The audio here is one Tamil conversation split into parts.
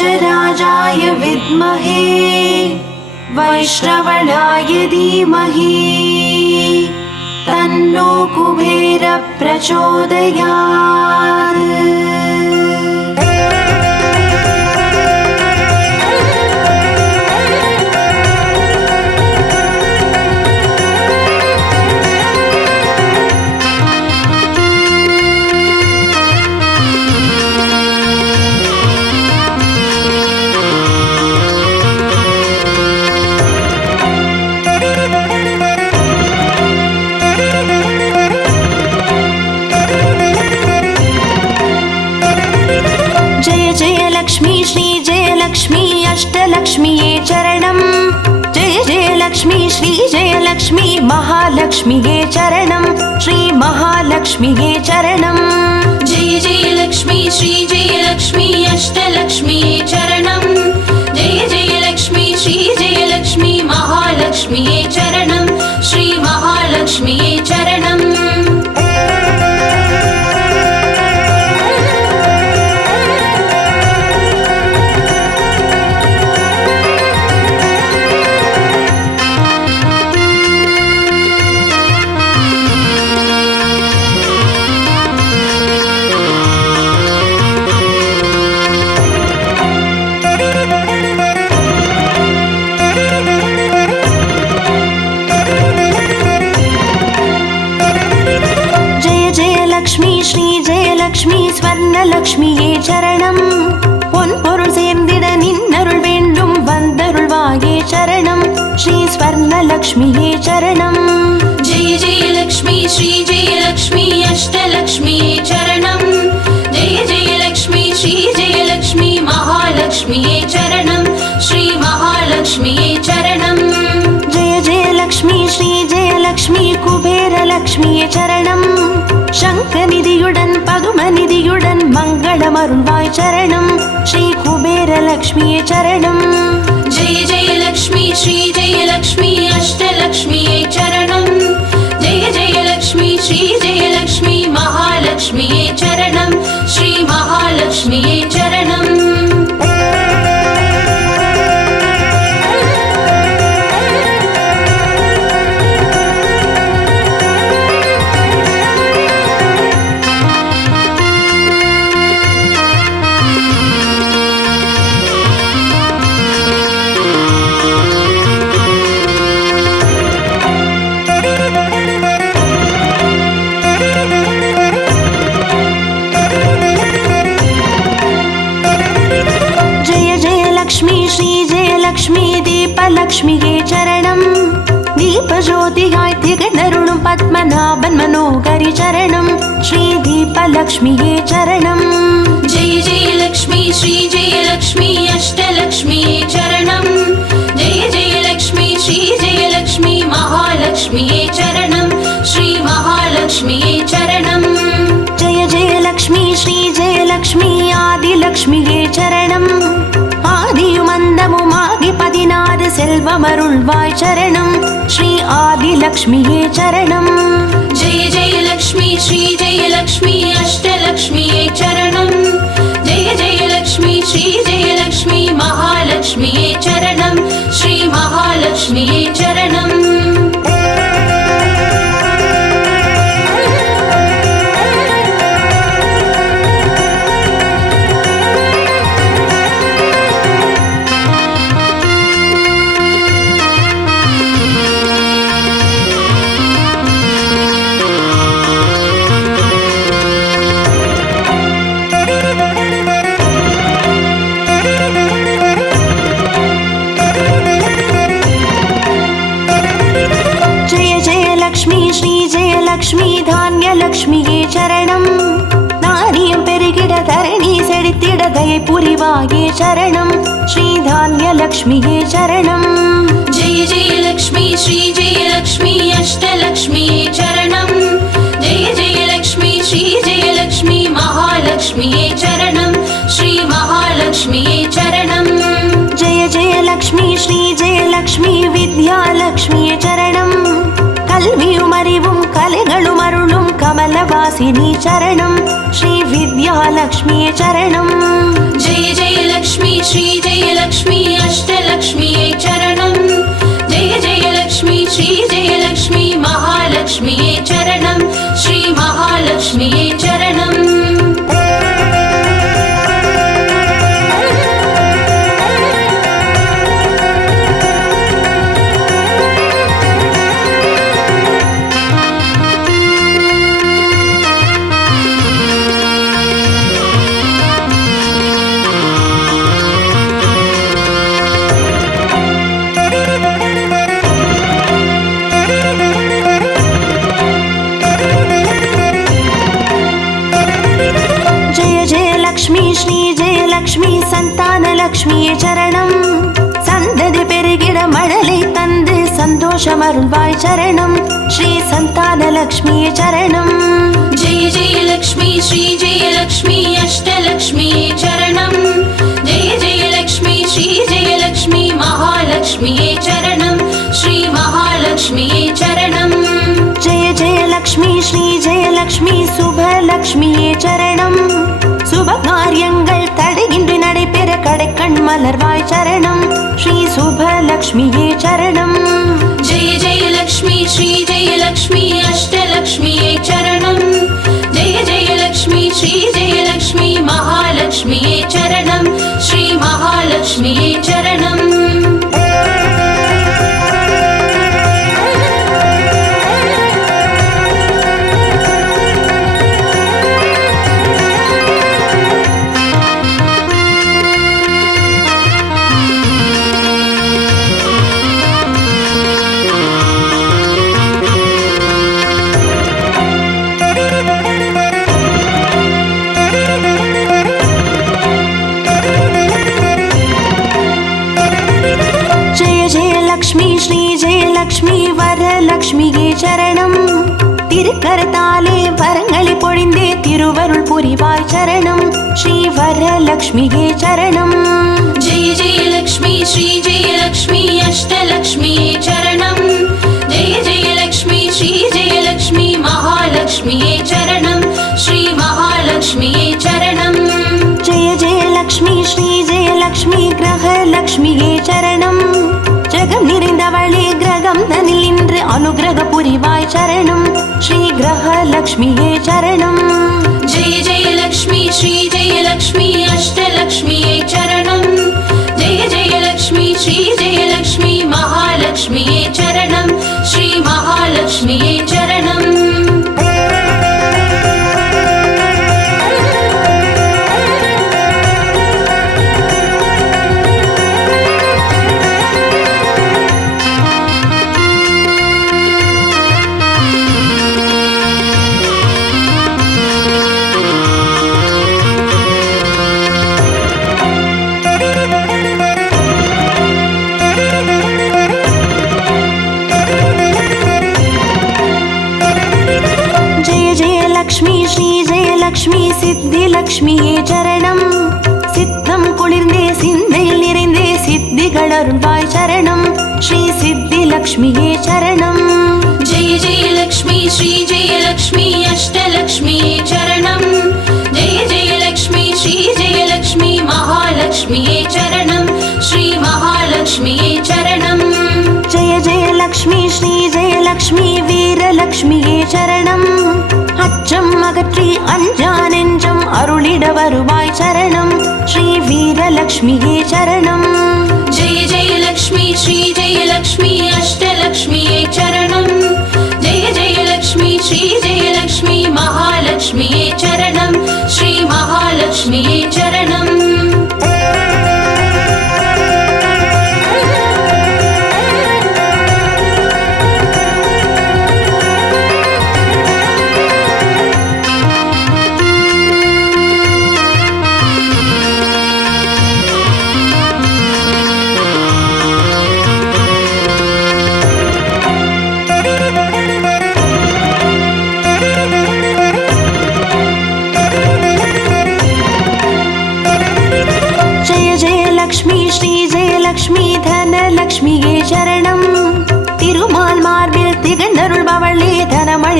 गजराजाय विद्महे वैश्रवणाय धीमहि तन्नो कुबेर प्रचोदयात्। लक्ष्मी श्री जय लक्ष्मी अष्टलक्ष्मीये चरणं। जय जय लक्ष्मी श्री जय लक्ष्मी महालक्ष्मीये चरणं। श्री महालक्ष्मीये चरणं। जय जय लक्ष्मी श्री जय लक्ष्मी अष्टलक्ष्मीये चरणं। जय जय लक्ष्मी श्री जय लक्ष्मी महालक्ष्मीये चरणं। श्री महालक्ष्मीये चरणं। लक्ष्मी श्री जय लक्ष्मी स्वर्णलक्ष्मीये चरणं। பொன்பொருள் சேர்ந்திட நின்னருள் வேண்டும் வந்தருள்வாயே சரணம்। ஸ்ரீ ஸ்வர்ணலக்ஷ்மியே சரணம்। जय जय लक्ष्मी श्री जय लक्ष्मी अष्टलक्ष्मीये चरणं। जय जय लक्ष्मी श्री जय लक्ष्मी महालक्ष्मीये चरणं। श्री महालक्ष्मीये चरणं। जय जय लक्ष्मी श्री जय लक्ष्मी कुबेरलक्ष्मीये चरणं। शङ्खनिधियुடன் பதுமநிதியுடன் மங்களமருள்வாய் சரணம்। ஸ்ரீ குபேரலக்ஷ்மியே சரணம்। जय जय लक्ष्मी श्री जय लक्ष्मी अष्टलक्ष्मीये चरणं। जय जय लक्ष्मी श्री जय लक्ष्मी महालक्ष्मीये चरणं। श्री महालक्ष्मीये चरणं। லக்ஷ்மி தீபலக்ஷ்மியே சரணம்। தீபஜோதியாய் திகழருளும் பத்மநாபன் மனோகரி சரணம்। ஸ்ரீ தீபலக்ஷ்மியே சரணம்। जय जय लक्ष्मी श्री जय लक्ष्मी अष्टलक्ष्मीये चरणं। जय जय लक्ष्मी श्री जय लक्ष्मी महालक्ष्मीये चरणं। श्री महालक्ष्मीये चरणं। जय जय लक्ष्मी श्री जय लक्ष्मी आदिलक्ष्मिये चरणं। ஆதியுமந்தமுமாகி 16 செல்வமருள்வாய் சரணம்। ஸ்ரீ ஆதிலக்ஷ்மியே சரணம்। जय जय लक्ष्मी श्री जय लक्ष्मी अष्टलक्ष्मीये चरणं। जय जय लक्ष्मी श्री जय लक्ष्मी महालक्ष्मीये चरणं। श्री महालक्ष्मीये चरणं। லக்ஷ்மி தான்யலக்ஷ்மியே சரணம்। நாரியம் பெருகிட தரணி செழித்திட தயை புரிவாயே சரணம்। ஸ்ரீ தான்யலக்ஷ்மியே சரணம்। जय जय लक्ष्मी श्री जय लक्ष्मी अष्टलक्ष्मीये चरणं। जय जय लक्ष्मी श्री जय लक्ष्मी महालक्ष्मीये चरणं। श्री महालक्ष्मीये चरणं। जय जय लक्ष्मी श्री जय लक्ष्मी विद्यालक्ष्मिये चरणं। கல்வியும் அறிவும் கலைகளும் அருளும் கமல वरवासिनी चरणं श्री विद्यालक्ष्मी चरणं जय जय लक्ष्मी श्री जय लक्ष्मी अष्टलक्ष्मी चरणं जय जय लक्ष्मी श्री जय लक्ष्मी महालक्ष्मी चरणं श्री महालक्ष्मी चरणं லக்ஷ்மி சந்தான லக்ஷ்மி சரணம் சந்ததி பெருகிட மழலை தந்து சந்தோஷம் அருள்வாய் சரணம் ஸ்ரீ சந்தான லக்ஷ்மி சரணம் ஜெய ஜெய லக்ஷ்மி ஸ்ரீ ஜெய லக்ஷ்மி அஷ்டலக்ஷ்மி சரணம் ஜெய ஜெய லக்ஷ்மி ஸ்ரீ ஜெய லக்ஷ்மி மகாலக்ஷ்மி சரணம் ஸ்ரீ மகாலக்ஷ்மி சரணம் ஜெய ஜெய லக்ஷ்மி ஸ்ரீ ஜெய லக்ஷ்மி சுபலக்ஷ்மி சரணம் சுப காரியங்கள் தடையின்றி நடைபெற கடைக்கண் மலர்வாய் சரணம் ஸ்ரீ சுபலக்ஷ்மியே சரணம் ஜெய ஜெய லக்ஷ்மி ஸ்ரீ ஜெய லக்ஷ்மி அஷ்டலக்ஷ்மி சரணம் ஜெய ஜெய லக்ஷ்மி ஸ்ரீ ஜெய லக்ஷ்மி மகாலக்ஷ்மி சரணம் ஸ்ரீ மகாலக்ஷ்மி சரணம் வரலக்ஷ்மியே சரணம் திருக்கரத்தாலே வரங்களை பொழிந்தே திருவருள் புரிவாய் சரணம் ஸ்ரீ வரலக்ஷ்மியே சரணம் ஜெய ஜெய லக்ஷ்மி ஸ்ரீ ஜெய லக்ஷ்மி அஷ்டலக்ஷ்மி சரணம் ஜெய ஜெய லக்ஷ்மி ஸ்ரீ ஜெய லக்ஷ்மி மகாலக்ஷ்மி சரணம் ஸ்ரீ மகாலக்ஷ்மி சரணம் ஜெய ஜெய லக்ஷ்மி ஸ்ரீ ஜெய லக்ஷ்மி கிரகலக்ஷ்மியே சரணம் ஜெகம் நிறைந்தவளே கிரகம் தனில் இன்று அனுகிரக புரிவாய் சரணம் ஸ்ரீ கிரகலக்ஷ்மியே சரணம் ஜெய ஜெய லக்ஷ்மி ஸ்ரீ ஜெய லக்ஷ்மி அஷ்டலக்ஷ்மி சரணம் ஜெய ஜெய லக்ஷ்மி ஸ்ரீ ஜெய லக்ஷ்மி மகாலக்ஷ்மி சரணம் ஸ்ரீ மகாலக்ஷ்மி சரணம் லக்ஷ்மி சித்தி லக்ஷ்மியே சரணம் சித்தம் குளிர்ந்தே சிந்தையில் நிறைந்தே சித்திகள் அருள்வாய் சரணம் ஸ்ரீ சித்தி லக்ஷ்மியே சரணம் ஜெய ஜெய லக்ஷ்மி ஸ்ரீ ஜெய லக்ஷ்மி அஷ்டலக்ஷ்மி சரணம் ஜெய ஜெய லக்ஷ்மி ஸ்ரீ ஜெய லக்ஷ்மி மகாலக்ஷ்மி சரணம் ஸ்ரீ மகாலக்ஷ்மி சரணம் ஜெய ஜெய லக்ஷ்மி ஸ்ரீ ஜெய லக்ஷ்மி வீரலக்ஷ்மியே சரணம் அச்சம் அகற்றி அஞ்சா நெஞ்சம் அருளிட வருவாய் சரணம் ஸ்ரீ வீரலக்ஷ்மியே சரணம் ஜெய ஜெய லக்ஷ்மி ஸ்ரீ ஜெய லக்ஷ்மி அஷ்டலக்ஷ்மி சரணம் ஜெய ஜெய லக்ஷ்மி ஸ்ரீ ஜெய லக்ஷ்மி மகாலக்ஷ்மி சரணம் ஸ்ரீ மகாலக்ஷ்மி சரணம் தனமழை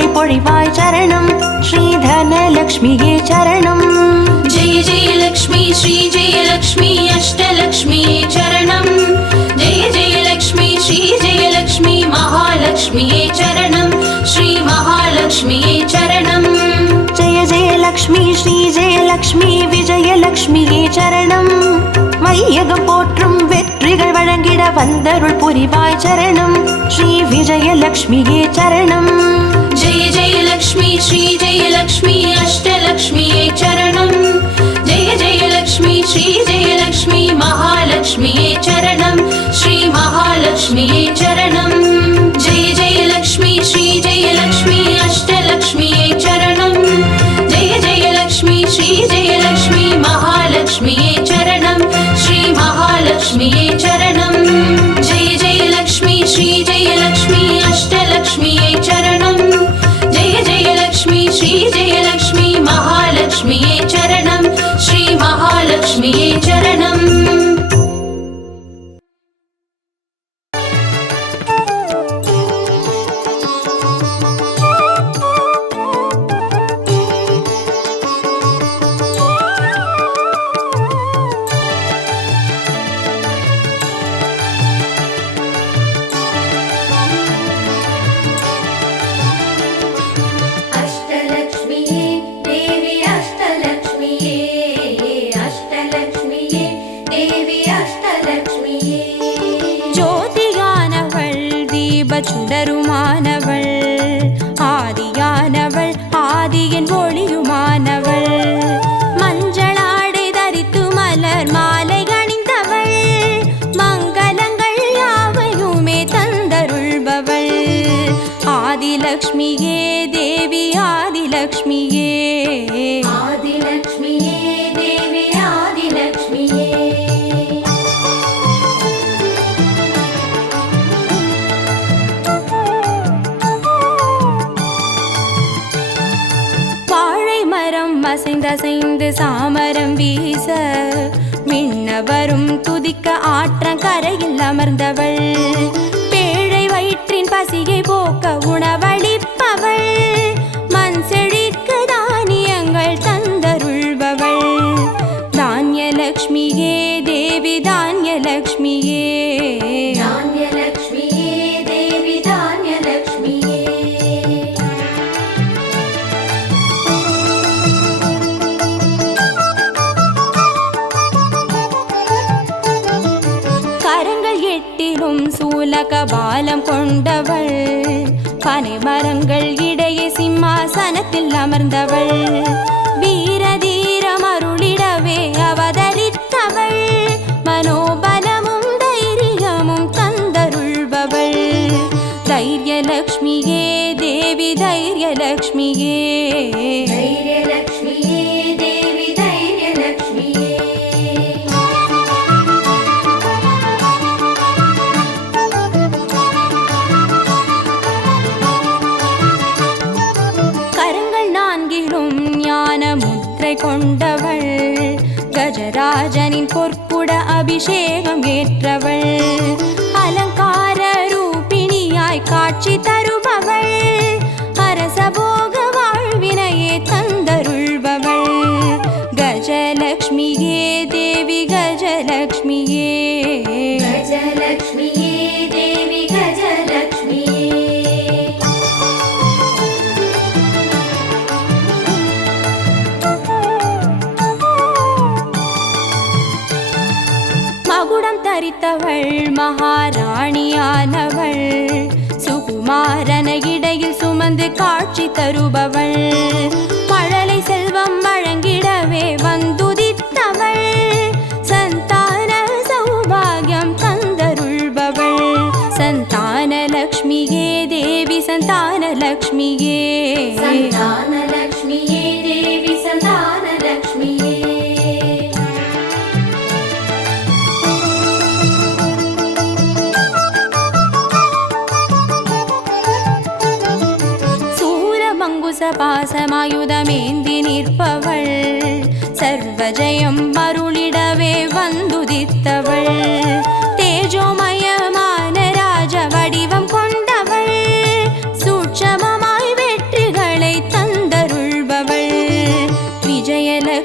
மழை பொழிவாய் சரணம் ஸ்ரீ தனலக்ஷ்மியே சரணம். जय जय लक्ष्मी श्री जय लक्ष्मी अष्टलक्ष्मी चरणं जय जय लक्ष्मी श्री जय लक्ष्मी महालक्ष्मी चरणं श्री महालक्ष्मी चरणं. जय जय लक्ष्मी श्री जय लक्ष्मी विजयलक्ष्मिயே சரணம். வையகம் போற்றும் வெற்றிகள் வழங்கிட வந்தருள் புரிவாய் சரணம் ஸ்ரீ விஜயலக்ஷ்மியே சரணம். जय जय लक्ष्मी श्री जय लक्ष्मी अष्टलक्ष्मी चरणं जय जय लक्ष्मी श्री जय लक्ष्मी महालक्ष्मी चरणं श्री महालक्ष्मी चरणं. जय जय लक्ष्मी श्री जय लक्ष्मी अष्टलक्ष्मी चरणं जय जय लक्ष्मी श्री जय लक्ष्मी महालक्ष्मी चरणं श्री महालक्ष्मी चरणं. जय जय लक्ष्मी श्री जय लक्ष्मी अष्टलक्ष्मी चरणं जय जय लक्ष्मी श्री जय लक्ष्मी महालक्ष्मी चरणं श्री महालक्ष्मी चरणं. अष्टलक्ष्मिये देवी अष्टलक्ष्मिये अष्टलक्ष्मिये देवी अष्टलक्ष्मिये. ஜோதியானவள் தீப சுடருமானவள் ஆதியானவள் ஆதியின் ஒளியுமானவள் மஞ்சளாடை தரித்து மலர் மாலை அணிந்தவள் மங்களங்கள் யாவையுமே தந்தருள்பவள் ஆதிலக்ஷ்மியே தேவி ஆதிலக்ஷ்மியே. आदिलक्ष्मिये देवी आदिलक्ष्मिये. வாழை மரம் அசைந்தசைந்து சாமரம் வீச மின்னவரும் துதிக்க ஆற்றங்கரையில் அமர்ந்தவள் பேழை வயிற்றின் பசியை போக்க உணவளிப்பவள் மண் செழிக்க தானியங்கள் தந்தருள்பவள் தானியலக்ஷ்மியே தேவி தானியலக்ஷ்மியே. धान्यलक्ष्मिये देवी धान्यलक्ष्मिये. கரங்கள் எட்டிலும் சூலக பாலம் கொண்டவள் பனை மரங்கள் இடையே சிம்மாசனத்தில் அமர்ந்தவள் வீரதீரம் அருளிடவே அவதரித்தவள் மனோபலமும் தைரியமும் தந்தருள்பவள் தைரியலக்ஷ்மியே தேவி தைரியலக்ஷ்மியே. धैर्यलक्ष्मिये देवी धैर्यलक्ष्मिये. கரங்கள் நான்கிலும் ஞான முத்திரை கொண்டவள் கஜராஜனின் பொற்குட அபிஷேகம் ஏற்றவள் அலங்கார ரூபிணியாய் காட்சி தருபவள் அரசபோக வாழ்வினையே தந்தருள்பவள் கஜலக்ஷ்மியே தேவி கஜலக்ஷ்மியே. गजलक्ष्मिये देवी गजलक्ष्मिये. மகுடம் தரித்தவள் மகாராணியானவள் சுகுமாரன இடையில் சுமந்து காட்சி தருபவள் மழலை செல்வம் வழங்கிடவே வந்துதித்தவள் சந்தான சௌபாகியம் தந்தருள்பவள் சந்தானலக்ஷ்மியே தேவி சந்தானலக்ஷ்மியே. सन्तानलक्ष्मिये देवी सन्तानलक्ष्मिये. பாசமாயுதமேந்தி நிற்பவள் சர்வஜயம் அருளிடவே வந்துதித்தவள் தேஜோமயமான ராஜ வடிவம் கொண்டவள் சூட்சமமாய் வெற்றி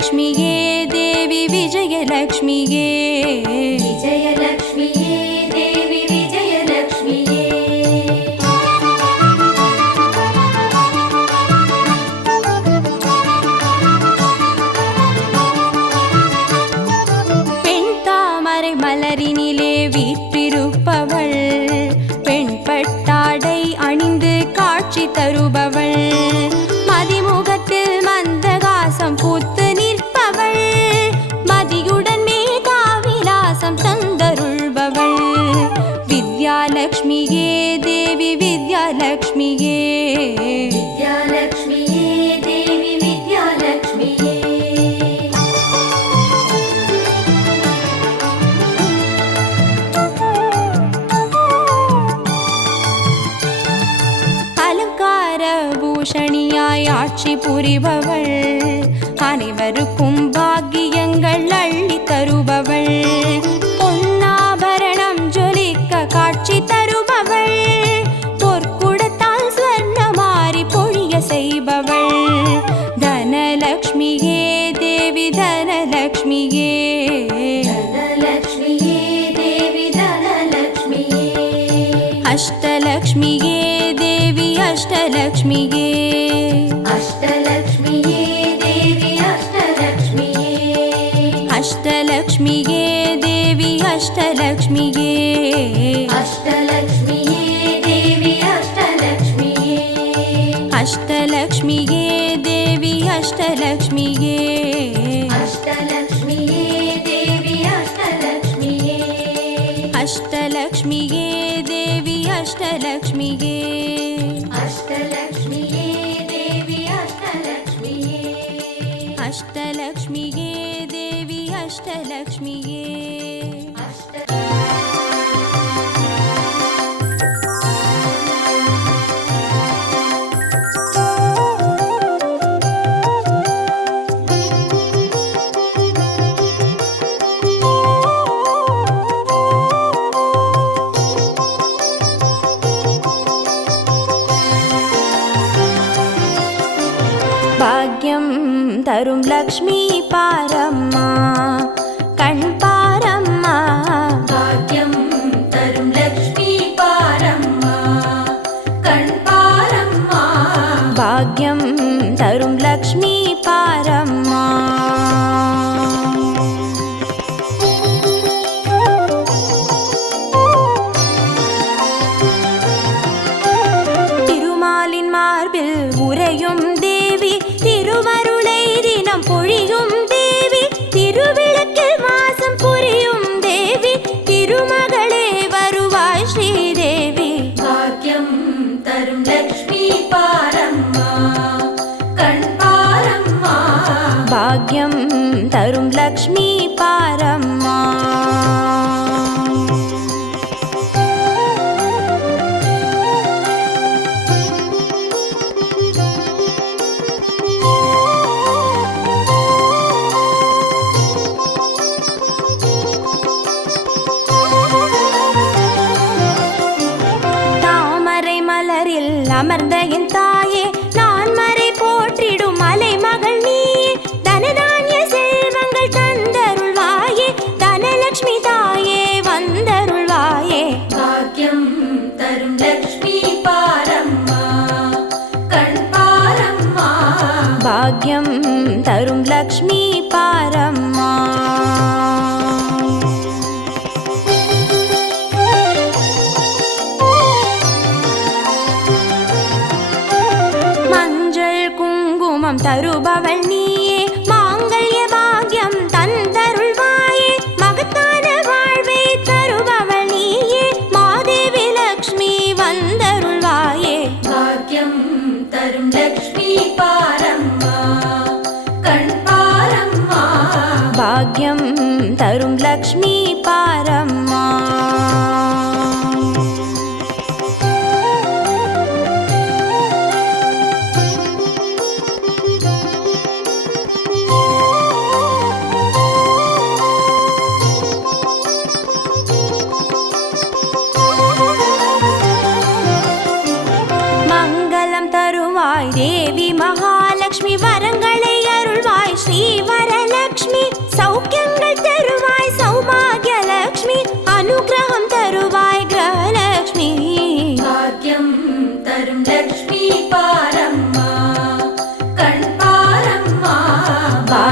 விஜயலக்ஷ்மியே தேவி விஜயலக்ஷ்மியே விஜயலக்ஷ்மியே தேவி விஜயலக்ஷ்மியே பெண் தாமரை மலரினிலே வீற்றிருப்பவள் பெண் பட்டாடை அணிந்து காட்சி தருபவள் மதிமுகத்தில் மந்தகாசம் பூத்து நிற்பவள் மதியுடன் மேதாவிலாசம் தந்தருள்பவள் வித்யாலக்ஷ்மியே தேவி வித்யாலக்ஷ்மியே வித்யாலக்ஷ்மியே தேவி வித்யாலக்ஷ்மியே அலங்கார பூஷணியாய் ஆட்சி புரிபவள் அனைவருக்கும் பாக்கியங்கள் அள்ளி தருபவள் பொன்னாபரணம் ஜொலிக்க காட்சி தருபவள் பொற்குடத்தால் ஸ்வர்ணமாரி பொழிய செய்பவள் தனலக்ஷ்மியே தேவி தனலக்ஷ்மியே தனலக்ஷ்மியே தேவி தனலக்ஷ்மியே அஷ்டலக்ஷ்மியே தேவி அஷ்டலக்ஷ்மியே அஷ்டலக்ஷ்மியே தேவி அஷ்டலக்ஷ்மியே அஷ்டலக்ஷ்மியே தேவி அஷ்டலக்ஷ்மியே அஷ்டலக்ஷ்மியே தேவி அஷ்டலக்ஷ்மியே அஷ்டலக்ஷ்மியே தேவி அஷ்டலக்ஷ்மியே அஷ்டலக்ஷ்மியே தேவி அஷ்டலக்ஷ்மியே அஷ்டலக்ஷ்மியே தேவி அஷ்டலக்ஷ்மியே அஷ்டலக்ஷ்மியே தேவி அஷ்டலக்ஷ்மியே அஷ்டலக்ஷ்மியே தேவி அஷ்டலக்ஷ்மியே பாக்யம் தரும் லக்ஷ்மி பாரம்மா கண் பாரம்மா பாக்யம் தரும் லக்ஷ்மி பாரம்மா கண் பாரம்மா பாக்யம் தரும் லக்ஷ்மி பாரம்மா திருமாலின் மார்பில் உறையும் தேவி திருவருளை தினம் பொழியும் தேவி திருவிளக்கில் வாசம் புரியும் தேவி திருமகளே வருவாய் ஸ்ரீதேவி பாக்யம் தரும் லக்ஷ்மி பாரம்மா கண் பாரம்மா பாக்யம் தரும் லக்ஷ்மி பாரம்மா தாமரை மலரில் அமர்ந்த என் தாயே நான் மறை போற்றிடும் மலை மகள் நீயே தனதானிய செல்வங்கள் தந்தருள்வாயே தனலக்ஷ்மி தாயே வந்தருள்வாயே பாக்யம் தரும் லக்ஷ்மி பாரம்மா கண் பாரம்மா பாக்யம் தரும் லக்ஷ்மி பாரம்மா மஞ்சள் குங்குமம் தருபவள் நீயே மாங்கல்ய பாக்யம் தந்தருள்வாயே மகத்தான வாழ்வை தருபவள் நீயே மாதேவி லக்ஷ்மி வந்தருள்வாயே பாக்யம் தரும் லக்ஷ்மி பாரம்மா கண் பாரம்மா பாக்யம் தரும் லக்ஷ்மி பாரம்மா மங்களம் தருவாய் தேவி மகாலட்சுமி வரங்களை அருள்வாய் ஸ்ரீ வரலட்சுமி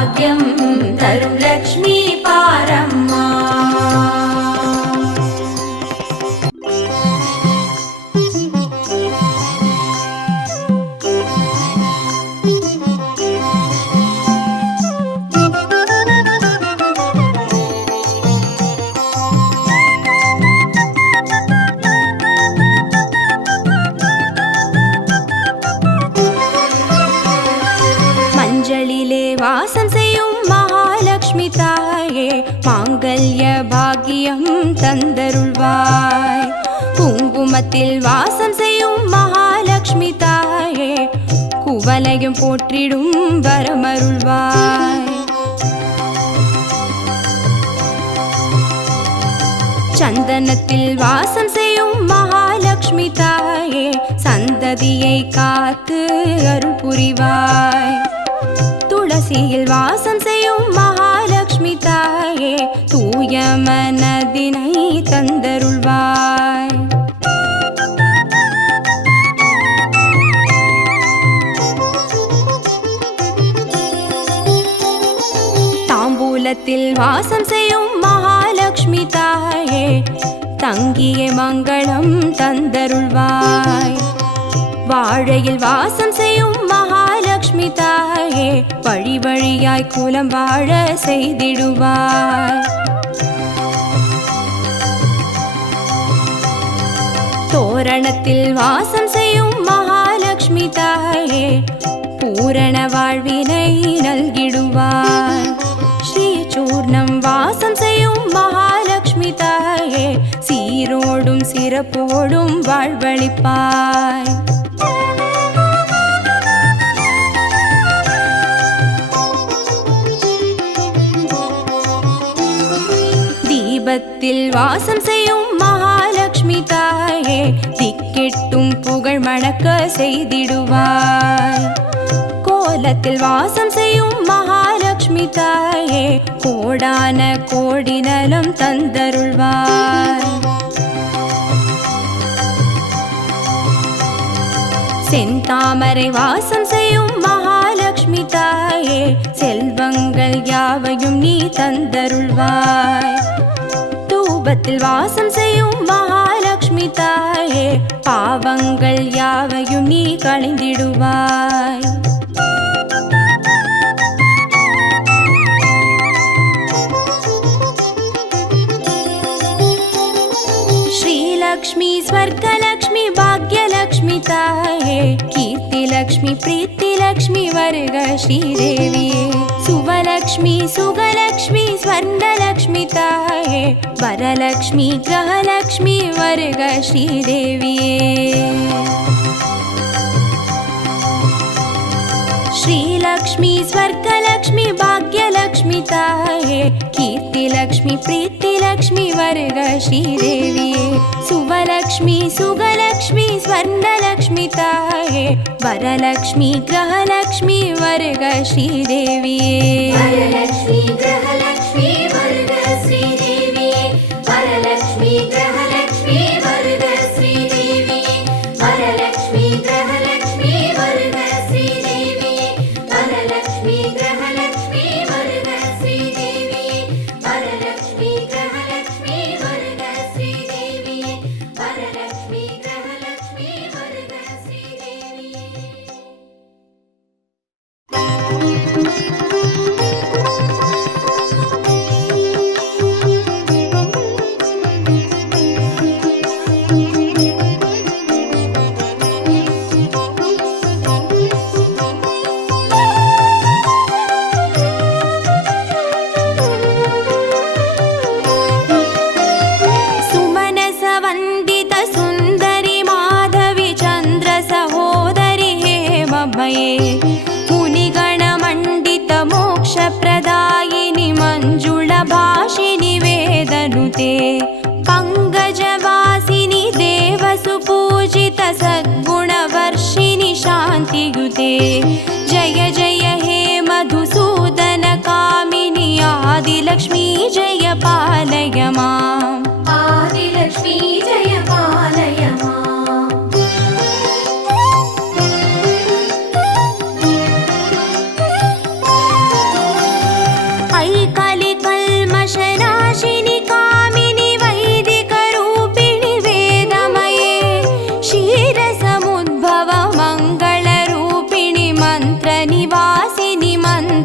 பாக்யம் தரும் லக்ஷ்மி பாரம்மா. மஞ்சளிலே வாசம் செய்யும் மகாலட்சுமி தாயே, மாங்கல்ய பாக்கியம் தந்தருள்வாய். குங்குமத்தில் வாசம் செய்யும் மகாலட்சுமி தாயே, குவலையும் போற்றிடும் வரமருள்வாய். சந்தனத்தில் வாசம் செய்யும் மகாலட்சுமி தாயே, சந்ததியை காத்து அருள் புரிவாய். துளசியில் வாசம் செய்யும் மகாலட்சுமி தாயே, தூய மனதினை தந்தருள்வாய். தாம்பூலத்தில் வாசம் செய்யும் மகாலட்சுமி தாயே, தங்கிய மங்களம் தந்தருள்வாய். வாழையில் வாசம் செய்யும் மகாலட்சுமி தாயே, வழி வழியாய் குலம் வாழ செய்திடுவாய். தோரணத்தில் வாசம் செய்யும் மகாலட்சுமி தாயே, பூரண வாழ்வினை நல்கிடுவாய். ஸ்ரீ சூர்ணம் வாசம் செய்யும் மகாலட்சுமி தாயே, சீரோடும் சிறப்போடும் வாழ்வளிப்பாய். தீபத்தில் வாசம் செய்யும் மகாலட்சுமி தாயே, திக்கெட்டும் புகழ் மணக்க செய்திடுவாய். கோலத்தில் வாசம் செய்யும் மகாலட்சுமி தாயே, கோடான கோடி நலம் தந்தருள்வாய். செந்தாமரை வாசம் செய்யும் மகாலட்சுமி தாயே, செல்வங்கள் யாவையும் நீ தந்தருள்வாய். தூபத்தில் வாசம் செய்யும் மகாலட்சுமி தாயே, பாவங்கள் யாவையும் நீ களைந்திடுவாய். श्रीलक्ष्मी स्वर्गलक्ष्मी भाग्यलक्ष्मी ताये, कीर्तिलक्ष्मी प्रीतिलक्ष्मी वर्ग श्रीदेविये. सुवलक्ष्मी सुगलक्ष्मी स्वर्णलक्ष्मी ताये, वरलक्ष्मी ग्रहलक्ष्मी वर्ग श्रीदेविये. श्रीलक्ष्मी स्वर्गलक्ष्मी भाग्यलक्ष्मी ताये, कीर्तिलक्ष्मी प्रीतिलक्ष्मी वर्ग श्रीदेविये. सुवलक्ष्मी सुगलक्ष्मी स्वर्णलक्ष्मी ताये, वरलक्ष्मी ग्रहलक्ष्मी वर्ग श्रीदेविये. वरलक्ष्मी ग्रहलक्ष्मी वर्ग श्रीदेविये. वरलक्ष्मी ग्रहलक्ष्मी वर्ग श्रीदेविये. वरलक्ष्मी ग्रहलक्ष्मी वर्ग श्रीदेविये. वरलक्ष्मी ग्रहलक्ष्मी वर्ग श्रीदेविये. वरलक्ष्मी ग्रहलक्ष्मी वर्ग श्रीदेविये. वरलक्ष्मी ग्रहलक्ष्मी वर्ग श्रीदेविये. सुमनस वन्दित सुन्दरि माधवी चन्द्र सहोदरि हेममये, मुनिगणमण्डित मोक्षप्रदायिनि मञ्जुळा भाषिनि वेदनुते. पङ्कजवासिनि देवसुपूजित सद्गुणवर्षिणि शान्तियुते. जय जय हे मधुसूदन कामिनि आदिलक्ष्मी जय पालय माम्. आदिलक्ष्मी जय पालय माम्.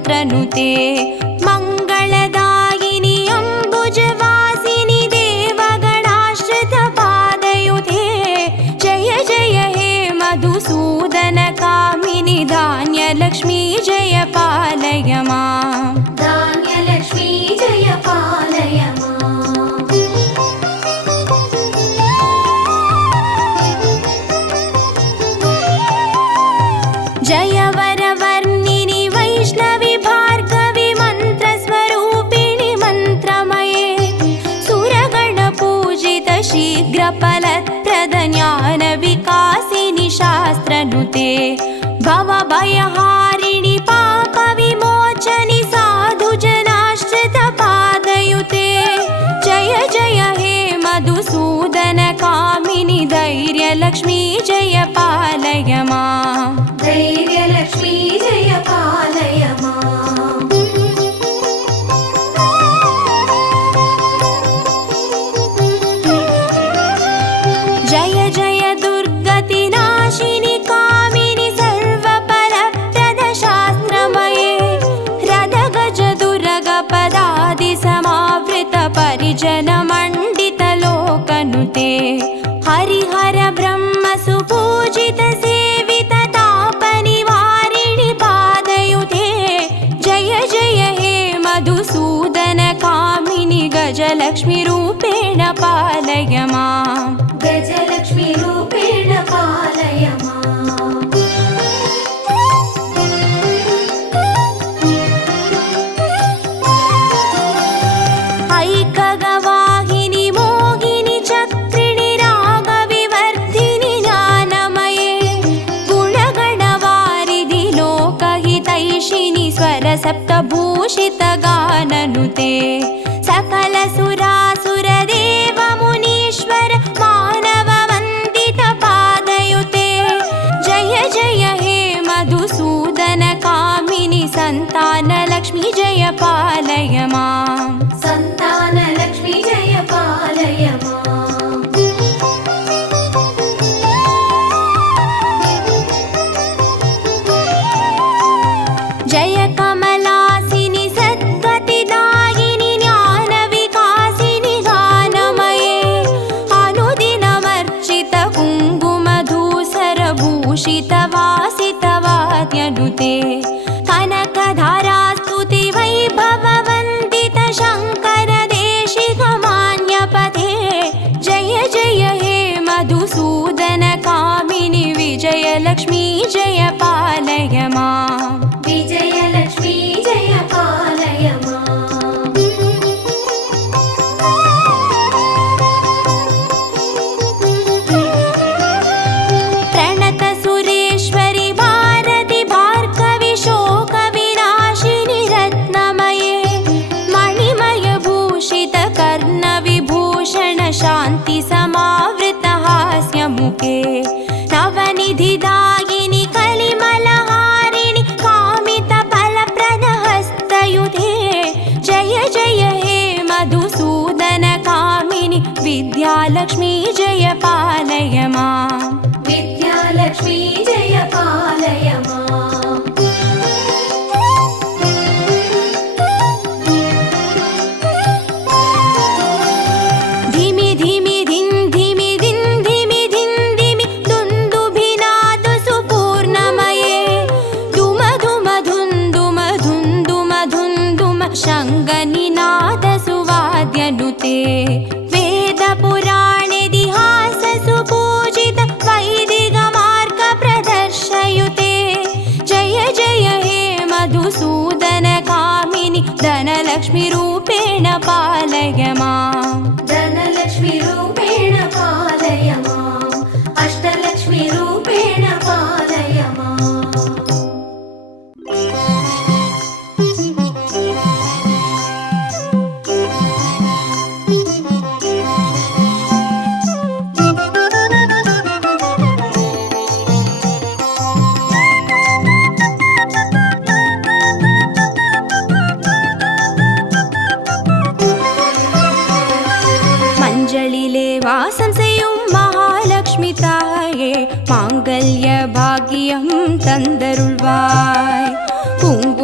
शास्त्रनुते मङ्गलदायिनि अम्बुजवासिनि देवगणाश्रितपादयुते जय जय हे मधुसूदनकामिनि धान्यलक्ष्मी जय पालय माम् धान्यलक्ष्मी जय पालय माम् जय वरवर्णिनि वैष्णवि भार्गवि मन्त्रस्वरूपिणि मन्त्रमये सुरगणपूजित शीघ्रफलप्रद ज्ञानविकासिनि शास्त्रनुते भवभयहारिणि पापविमोचनि साधुजनाश्रितपादयुते जय जय हे मधुसूदनकामिनि धैर्यलक्ष्मी जय पालय माम् धैर्यलक्ष्मी जय पालय माम् जय जय दुर्गतिनाशिनि कामिनि सर्वफलप्रद शास्त्रमये रदगज दुर्गपदादि समावृत परिजनमण्डित लोकनुते हरिहर ब्रह्म सुपूजित सेवित तापनिवारिणि पादयुते जय जय हे मधुसूदनकामिनि गजलक्ष्मी रूपेण पालय माम् गजलक्ष्मी रूपेण पालय माम् ऐकगवाहिनि मोहिनि चक्रिणि रागविवर्धिनि ज्ञानमये गुणगणवारिधि लोकहितैषिणि स्वरसप्तभूषित गाननुते सकल सुरासुरदेव मुनीश्वर मानव वन्दित पादयुते जय जय हे मधुसूदनकामिनि सन्तानलक्ष्मी जय पालय माम् सन्तानलक्ष्मी जय पालय माम् जय कमलासिनि सद्गतिदायिनि ज्ञानविकासिनि गानमये अनुदिनमर्चित कुङ्कुमधूसरभूषित वासितवाद्यनुते कनकधारास्तुति वैभववन्दित शङ्कर देशिकमान्यपते जय जय हे मधुसूदनकामिनि विजयलक्ष्मी जय पालय माम् विजयलक्ष्मी जय पालय माम् प्रणत सुरेश्वरि भारति भार्गवि शोकविनाशिनि रत्नमये मणिमय भूषित कर्णविभूषण शान्ति समावृत हास्यमुखे नवनिधिदायिनि कलिमलहारिणि कामित फलप्रद हस्तयुते जय जय हे मधुसूदनकामिनि विद्यालक्ष्मी जय पालय माम् विद्यालक्ष्मी जय पालय माम् धिमि धिमि धिन् धिमि धिन् धिमि धिन् धिमि दुन्दुभिनाद सुपूर्णमये दुम दुम धुन्दुम धुन्दुम धुन्दुम शङ्गनिनाद सुवाद्यनुते वेदपुराणेतिहास सुपूजित वैदिकमार्ग प्रदर्शयुते जय जय हे मधुसूदनकामिनि धनलक्ष्मी रूपेण पालय माम् धनलक्ष्मी रूपेण पालय माम् अष्टलक्ष्मी रूपेण पालय माम् வாசம் செய்யும் மகாலட்சுமி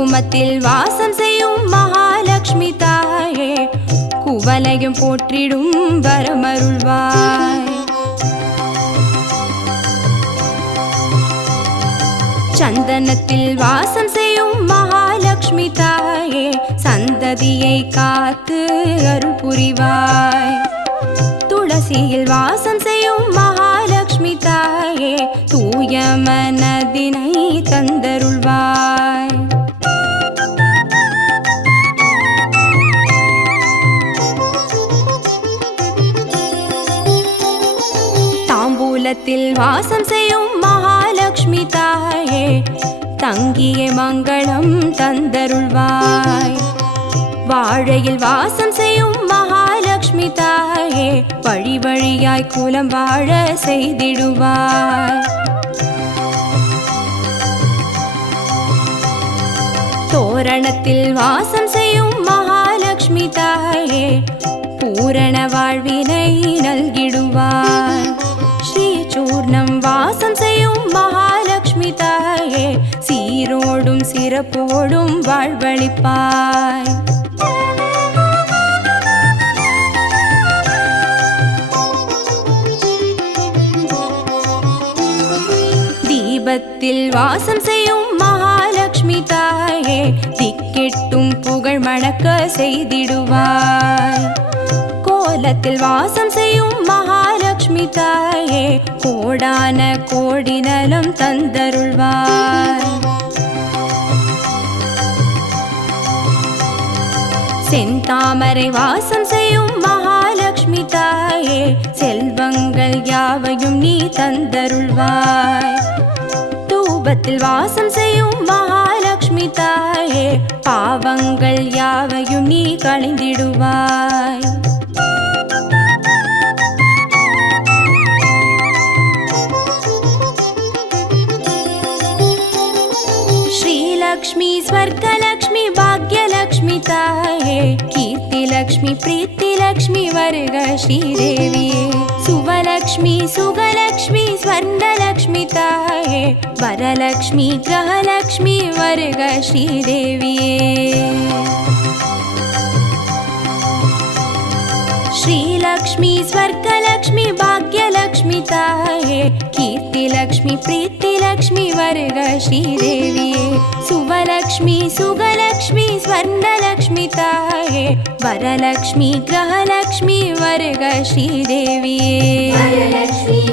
குங்குமத்தில் வாசம் செய்யும் மகாலட்சுமி தாயே குவலையும் போற்றிடும் வரமருள்வாய். சந்தனத்தில் வாசம் செய்யும் மகாலட்சுமி தாயே சந்ததியை காத்து அருள் புரிவாய். துளசியில் வாசம் செய்யும் மகாலட்சுமி தாயே தூய மனதினை தந்தருள்வாய். தாம்பூலத்தில் வாசம் செய்யும் மகாலட்சுமி தாயே தங்கிய மங்களம் தந்தருள்வாய். வாழையில் வாசம் செய்யும் மகாலட்சுமி தாயே வழி வழியாய் குலம் வாழ செய்திடுவாய். தோரணத்தில் வாசம் செய்யும் மகாலட்சுமி தாயே பூரண வாழ்வினை நல்கிடுவாய். ஸ்ரீ சூர்ணம் வாசம் செய்யும் மகாலட்சுமி தாயே சீரோடும் சிறப்போடும் வாழ்வளிப்பாய். தீபத்தில் வாசம் செய்யும் மகாலட்சுமி தாயே திக்கெட்டும் புகழ் மணக்க செய்திடுவாய். கோலத்தில் வாசம் செய்யும் மகாலட்சுமி தாயே கோடான கோடி நலம் தந்தருள்வாய். செந்தாமரை வாசம் செய்யும் மகாலட்சுமி தாயே செல்வங்கள் யாவையும் நீ தந்தருள்வாய். தூபத்தில் வாசம் செய்யும் மகாலட்சுமி தாயே பாவங்கள் யாவையும் நீ களைந்திடுவாய். श्रीलक्ष्मी स्वर्गलक्ष्मी भाग्यलक्ष्मी ताये कीर्तिलक्ष्मी प्रीतिलक्ष्मी वर्ग श्रीदेविये सुवलक्ष्मी सुगलक्ष्मी स्वर्णलक्ष्मी ताये वरलक्ष्मी ग्रहलक्ष्मी वर्ग श्रीदेविये श्रीलक्ष्मी स्वर्गलक्ष्मी भाग्यलक्ष्मी ताये कीर्तिलक्ष्मी प्रीतिलक्ष्मी वर्ग श्रीदेविये सुवलक्ष्मी सुगलक्ष्मी स्वर्णलक्ष्मी ताये वरलक्ष्मी ग्रहलक्ष्मी वर्ग श्रीदेविये वरलक्ष्मी